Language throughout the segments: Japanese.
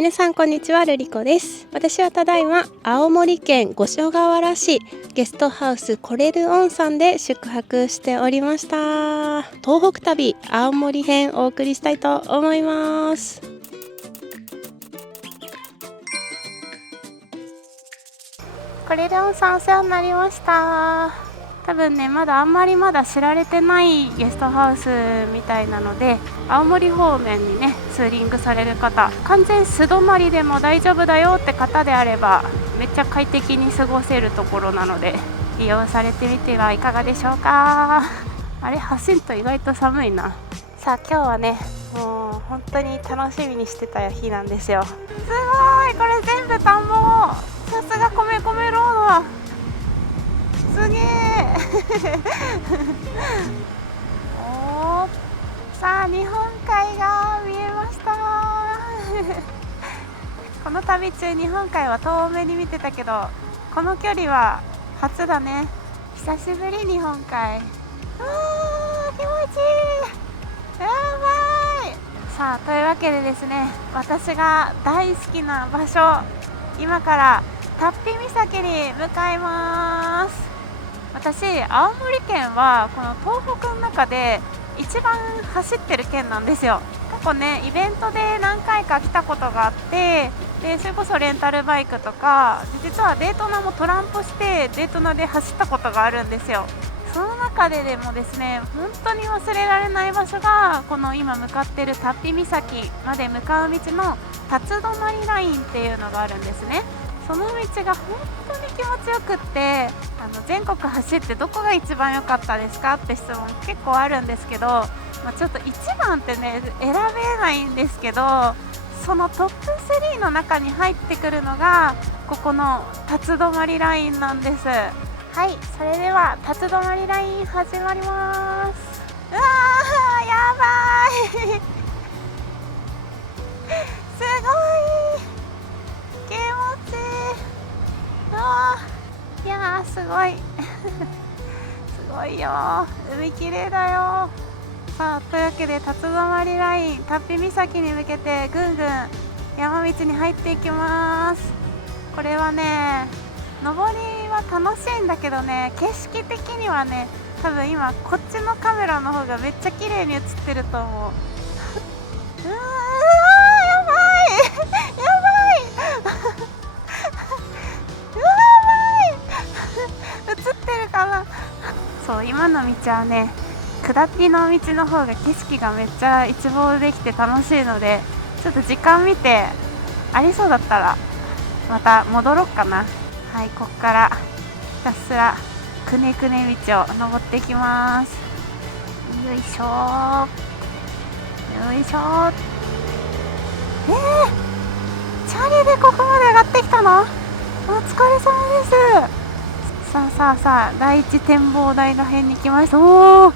皆さんこんにちは、ルリコです。私はただいま青森県五所川原市ゲストハウスコレルオンさんで宿泊しておりました。東北旅青森編お送りしたいと思います。コレルオンさんお世話になりました。多分ね、まだ知られてないゲストハウスみたいなので、青森方面にねツーリングされる方、完全素泊まりでも大丈夫だよって方であればめっちゃ快適に過ごせるところなので、利用されてみてはいかがでしょうか。あれ、走ると意外と寒いな。さあ今日はね、もう本当に楽しみにしてた日なんですよ。すごい、これ全部田んぼ。さすが米ロード、すげえおー、さあ日本海が見えましたこの旅中日本海は遠目に見てたけど、この距離は初だね。久しぶり日本海。気持ちいい、やばい。さあというわけでですね、私が大好きな場所、今から龍飛岬に向かいます。私、青森県はこの東北の中で一番走ってる県なんですよ。過去ね、イベントで何回か来たことがあって、でそれこそレンタルバイクとか、実はデートナもトランプしてデートナで走ったことがあるんですよ。その中ででもですね、本当に忘れられない場所がこの今向かっている龍飛岬まで向かう道の立ち止まりラインっていうのがあるんですね。その道が本当に気持ちよくって、全国走ってどこが一番良かったですかって質問結構あるんですけど、ちょっと一番ってね選べないんですけど、そのトップ3の中に入ってくるのがここの立ち止まりラインなんです。はい、それでは立ち止まりライン始まります。うわー、やばいすごい気持ちいい。いやーすごいすごいよ、海きれいだよ。さあというわけで立ち止まりライン龍飛岬に向けてぐんぐん山道に入っていきます。これはね、登りは楽しいんだけどね、景色的にはね、多分今こっちのカメラの方がめっちゃ綺麗に映ってると思うやばいやばい映ってるかな。そう、今の道はね、下りの道の方が景色がめっちゃ一望できて楽しいので、ちょっと時間見てありそうだったらまた戻ろうかな。はい、こっからひたすらくねくね道を登っていきます。よいしょよいしょ。チャリでここまで上がってきたの？お疲れ様です。さあ第一展望台の辺に来ました。おお、ち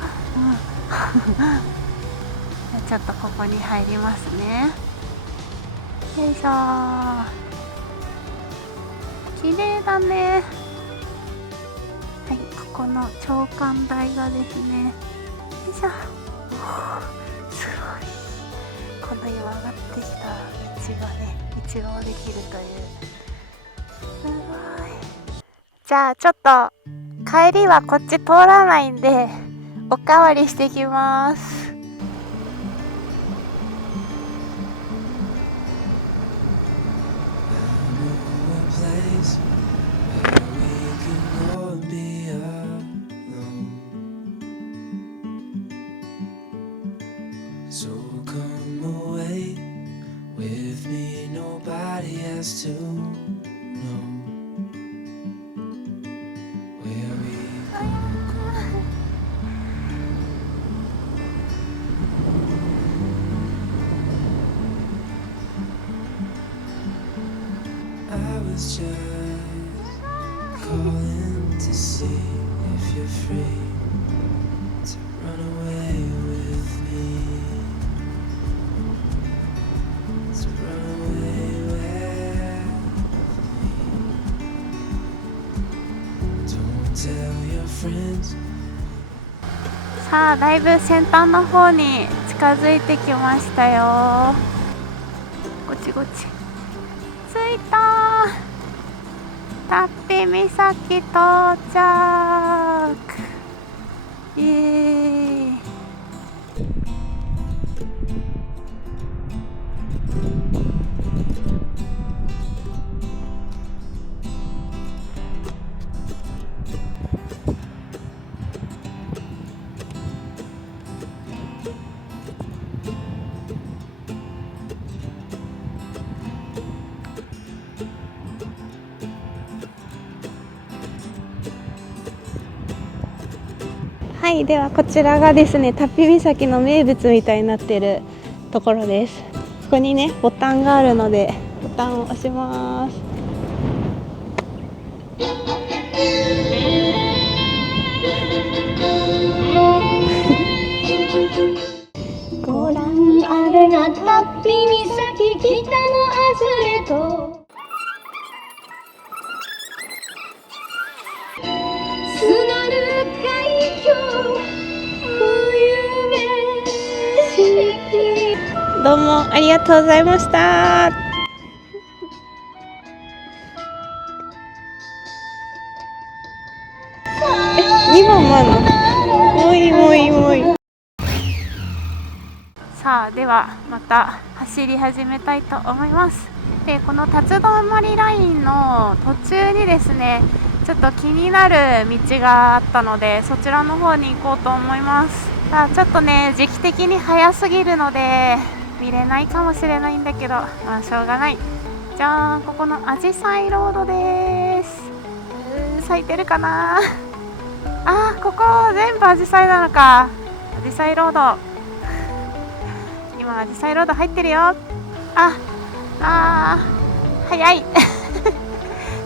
ょっとここに入りますね。よいしょー、綺麗だね。はい、ここの長官台がですね、よいしょ、すごい、この今上がってきた道がね一望できるという、すごい。じゃあちょっと帰りはこっち通らないんでおかわりしてきます。So come away with me, nobody has to know where we go. I was just calling to see if you're free to run away with me. Friends. さあだいぶ先端の方に近づいてきましたよ。ごちごち着いた。龍飛岬到着。イエーイ。はい、ではこちらがですね、龍飛岬の名物みたいになっているところです。ここにね、ボタンがあるのでボタンを押します。ご覧あれが龍飛岬、北のアズレと津軽海峡、冬景色。どうもありがとうございました。2番もあるの？もいもいもい。さあ、ではまた走り始めたいと思います。で、この立ち止まりラインの途中にですね、ちょっと気になる道があったので、そちらの方に行こうと思います。さあ、ちょっとね、時期的に早すぎるので見れないかもしれないんだけど、まあしょうがない。じゃーん、ここのアジサイロードです。咲いてるかなあー、ここ全部アジサイなのか。アジサイロード、今アジサイロード入ってるよ。早い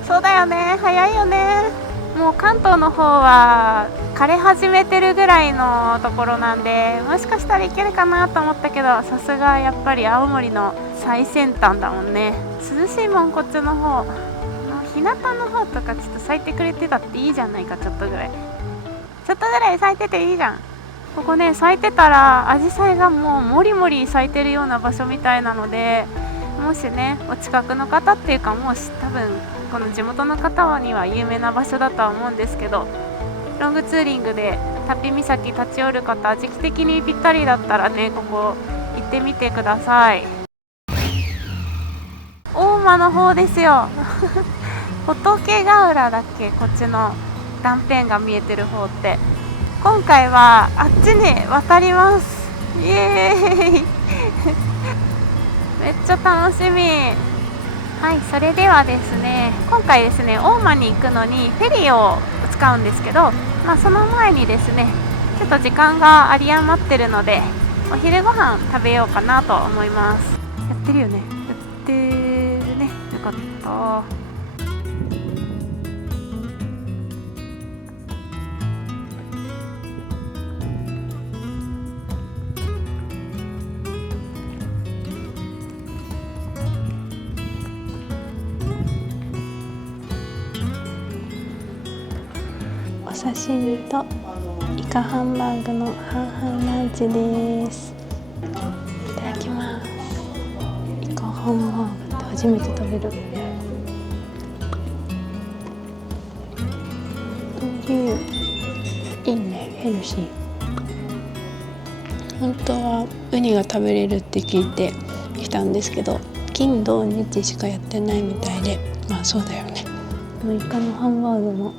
そうだよね、早いよね。もう関東の方は枯れ始めてるぐらいのところなんで、もしかしたらいけるかなと思ったけど、さすがやっぱり青森の最先端だもんね。涼しいもん、こっちの方。日向の方とかちょっと咲いてくれてたっていいじゃないか。ちょっとぐらい咲いてていいじゃん。ここね、咲いてたらアジサイがもうもりもり咲いてるような場所みたいなので、もしね、お近くの方っていうか、もう多分この地元の方には有名な場所だとは思うんですけど、ロングツーリングで龍飛岬立ち寄る方、時期的にぴったりだったらね、ここ行ってみてください。大間の方ですよ仏ヶ浦だっけ、こっちの断片が見えてる方って。今回はあっちに渡ります。イエーイめっちゃ楽しみ。はい、それではですね、今回ですね、大間に行くのにフェリーを使うんですけど、その前にですね、ちょっと時間が有り余ってるので、お昼ご飯食べようかなと思います。やってるよね、やってるね、よかった。お刺身とイカハンバーグの半々ランチです。いただきます。イカハンバーグって初めて食べる。いいね、ヘルシー。本当はウニが食べれるって聞いてきたんですけど、金土日しかやってないみたいで、そうだよね。イカのハンバーグも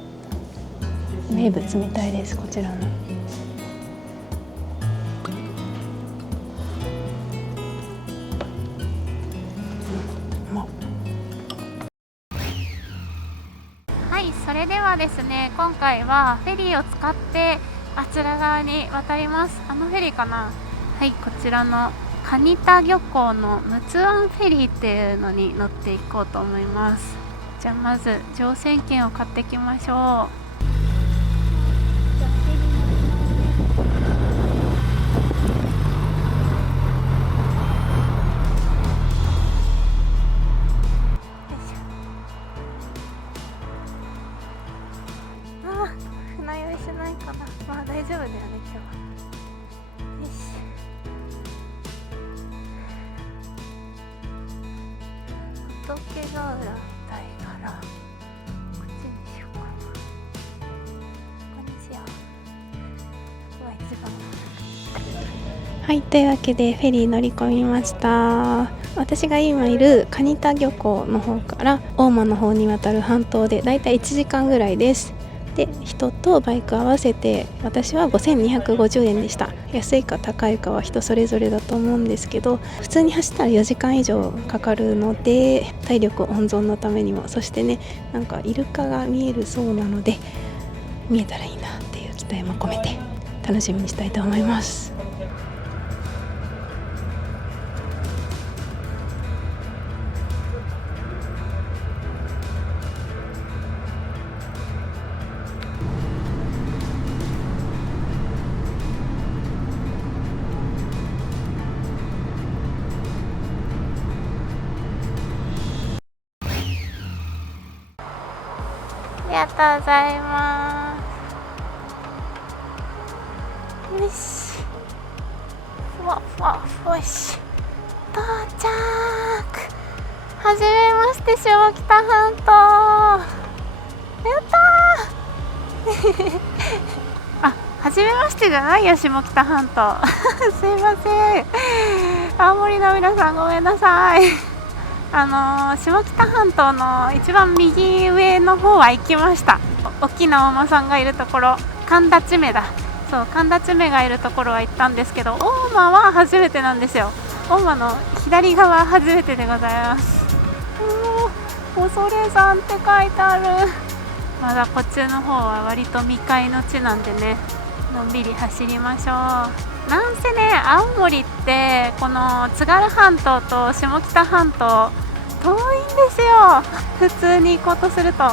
名物みたいです、こちらの。はい、それではですね、今回はフェリーを使ってあちら側に渡ります。あのフェリーかな。はい、こちらの蟹田漁港の陸奥湾フェリーっていうのに乗っていこうと思います。じゃあまず乗船券を買ってきましょう。船酔いしないかな。大丈夫だよね、今日は。よし。仏ヶ浦みたいからこっちにしようかな。ここにしよう。ここが一番。はい、というわけでフェリー乗り込みました。私が今いる蟹田漁港の方から大間の方に渡る半島でだいたい1時間ぐらいです。で、人とバイク合わせて私は5250円でした。安いか高いかは人それぞれだと思うんですけど、普通に走ったら4時間以上かかるので、体力温存のためにも、そしてね、なんかイルカが見えるそうなので、見えたらいいなっていう期待も込めて楽しみにしたいと思います。ありがとうございます。よし、ふわふわふわし、到着。はじめまして、下北半島。やったーあ、はじめましてじゃないよ、下北半島すいません、青森の皆さんごめんなさい下北半島の一番右上の方は行きました。大きなお馬さんがいるところ、神立目だ。そう、神立目がいるところは行ったんですけど、大間は初めてなんですよ。大間の左側初めてでございます。恐山って書いてある。まだこっちの方は割と未開の地なんでね、のんびり走りましょう。なんせね、青森ってこの津軽半島と下北半島遠いんですよ。普通に行こうとすると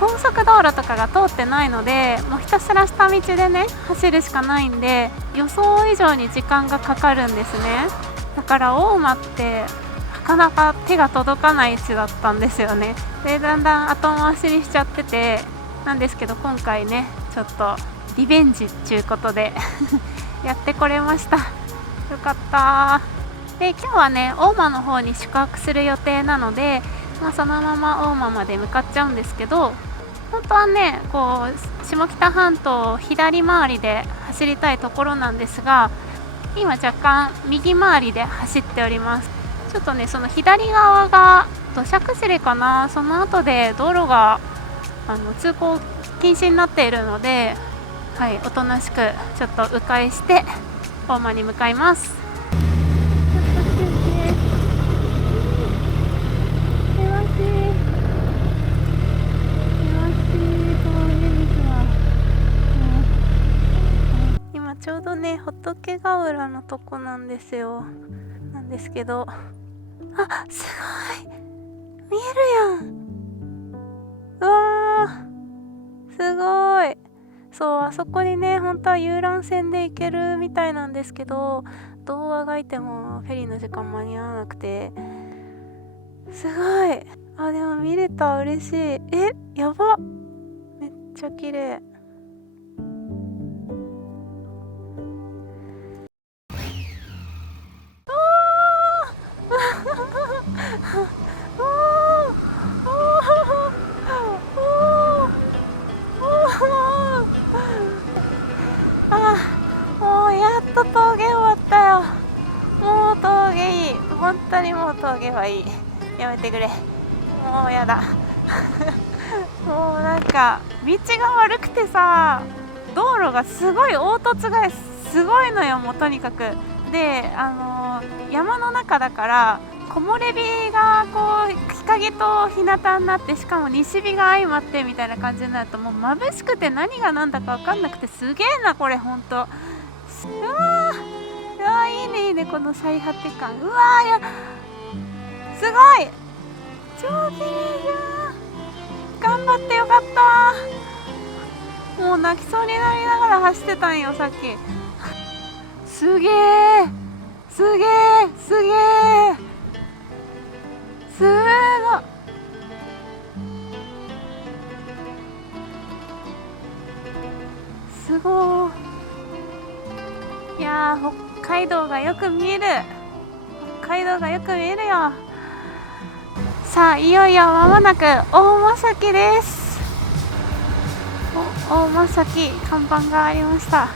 高速道路とかが通ってないので、もうひたすら下道でね走るしかないんで、予想以上に時間がかかるんですね。だから大間ってなかなか手が届かない位置だったんですよね。で、だんだん後回しにしちゃっててなんですけど、今回ねちょっとリベンジっていうことでやってこれました。よかった。で、今日はね大間の方に宿泊する予定なので、そのまま大間まで向かっちゃうんですけど、本当はねこう下北半島を左回りで走りたいところなんですが、今若干右回りで走っております。ちょっとね、その左側が土砂崩れかな、その後で道路が通行禁止になっているので、はい、おとなしくちょっと迂回して大間に向かいます。今ちょうどね仏ヶ浦のとこなんですよ。なんですけど、あ、すごい見えるやん。うわー、すごい。そう、あそこにね本当は遊覧船で行けるみたいなんですけど、どうあがいてもフェリーの時間間に合わなくて、すごい。あ、でも見れた、嬉しい。やば、めっちゃ綺麗。もうやっと峠終わったよ。もう峠いい、本当にもう峠はいい。やめてくれ、もうやだもうなんか道が悪くてさ、道路がすごい凹凸がすごいのよ。もうとにかくで、山の中だから木漏れ日がこう日陰と日向になって、しかも西日が相まってみたいな感じになると、もう眩しくて何が何だか分かんなくて、すげえなこれほんと。うわー、いいねいいね、この最果て感。うわー、いやすごい、超綺麗じゃん。頑張ってよかった。もう泣きそうになりながら走ってたんよさっき。すげえすげえすげえすごい。すごい。いやー、北海道がよく見える。北海道がよく見えるよ。さあいよいよまもなく大間崎です。大間崎看板がありました。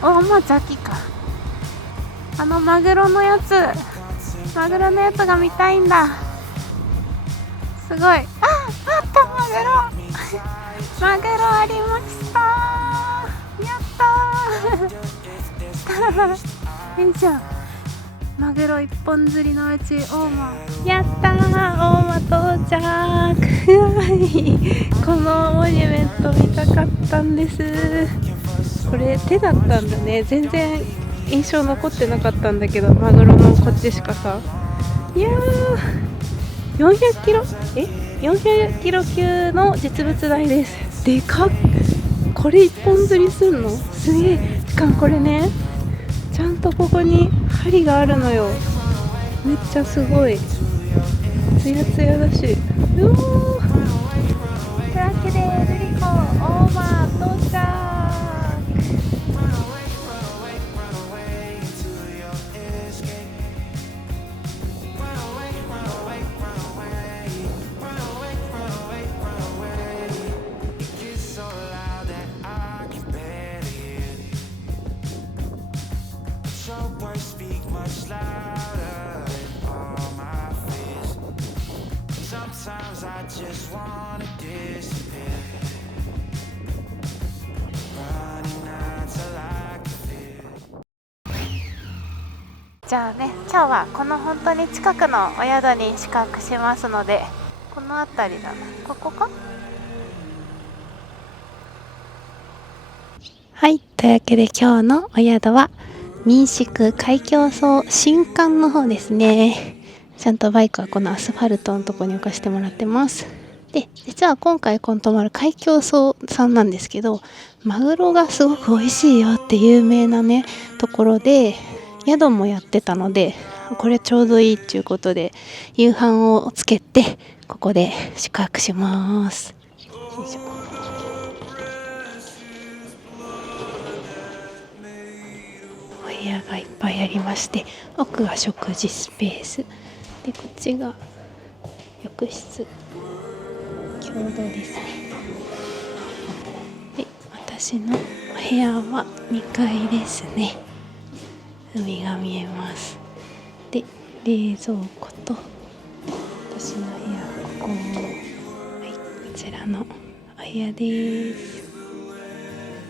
大間崎か。マグロのやつが見たいんだ。すごい。あったマグロマグロありました。やったーよいしょ。マグロ一本釣りのうち大間、やったー、大間到着このモニュメント見たかったんです。これ手だったんだね。全然印象残ってなかったんだけど、マグロのこっちしかさ。いやー400キロ400キロ級の実物大です。でかっ。これ一本釣りすんのすげえ。しかもこれね、ちゃんとここに針があるのよ。めっちゃすごいツヤツヤだし。うおー。というわけでルリコ大間到着。じゃあね、今日はこの本当に近くのお宿に宿泊しますので、この辺りだな。ここか。はい、というわけで今日のお宿は民宿海峡荘新館の方ですね。ちゃんとバイクはこのアスファルトのとこに置かせてもらってます。で、実は今回泊まる海峡荘さんなんですけど、マグロがすごく美味しいよって有名なねところで、宿もやってたので、これちょうどいいっていうことで夕飯をつけてここで宿泊します。よいしょ。お部屋がいっぱいありまして、奥が食事スペースで、こっちが浴室、共同ですね。で、私のお部屋は2階ですね。海が見えます。で、冷蔵庫と私の部屋、ここ、はい、こちらのお部屋です。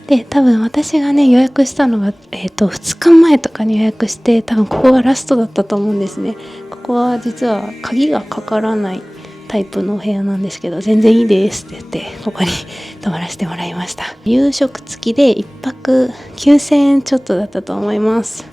で、多分私がね予約したのが、2日前とかに予約して、多分ここがラストだったと思うんですね。ここは実は鍵がかからないタイプのお部屋なんですけど、全然いいですって言ってここに泊まらせてもらいました。夕食付きで1泊9000円ちょっとだったと思います。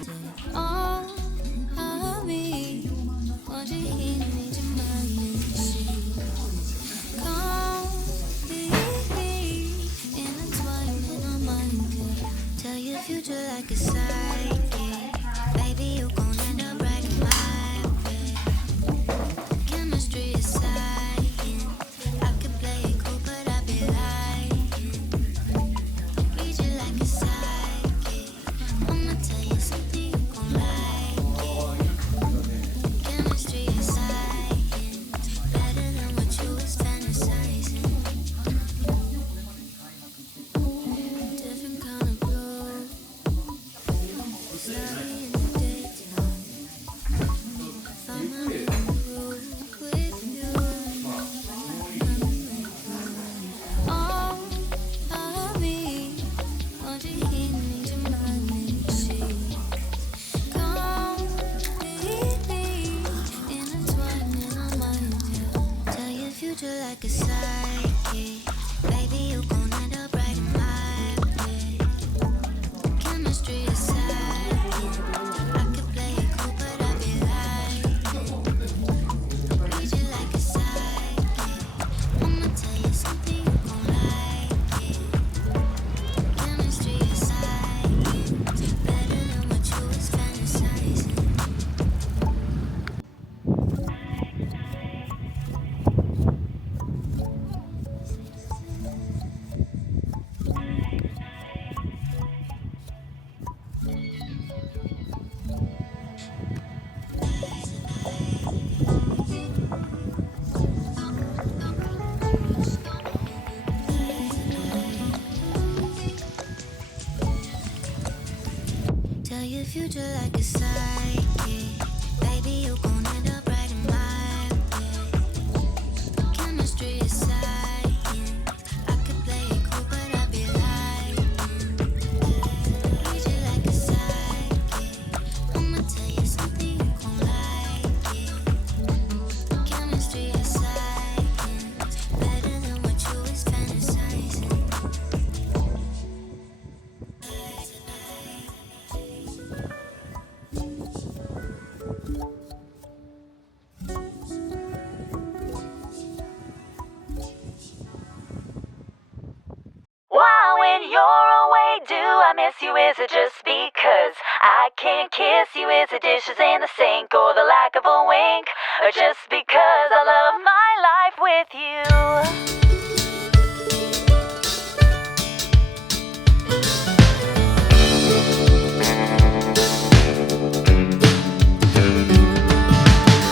when you're away, do I miss you? Is it just because I can't kiss you? Is it dishes in the sink or the lack of a wink? Or just because I love my life with you?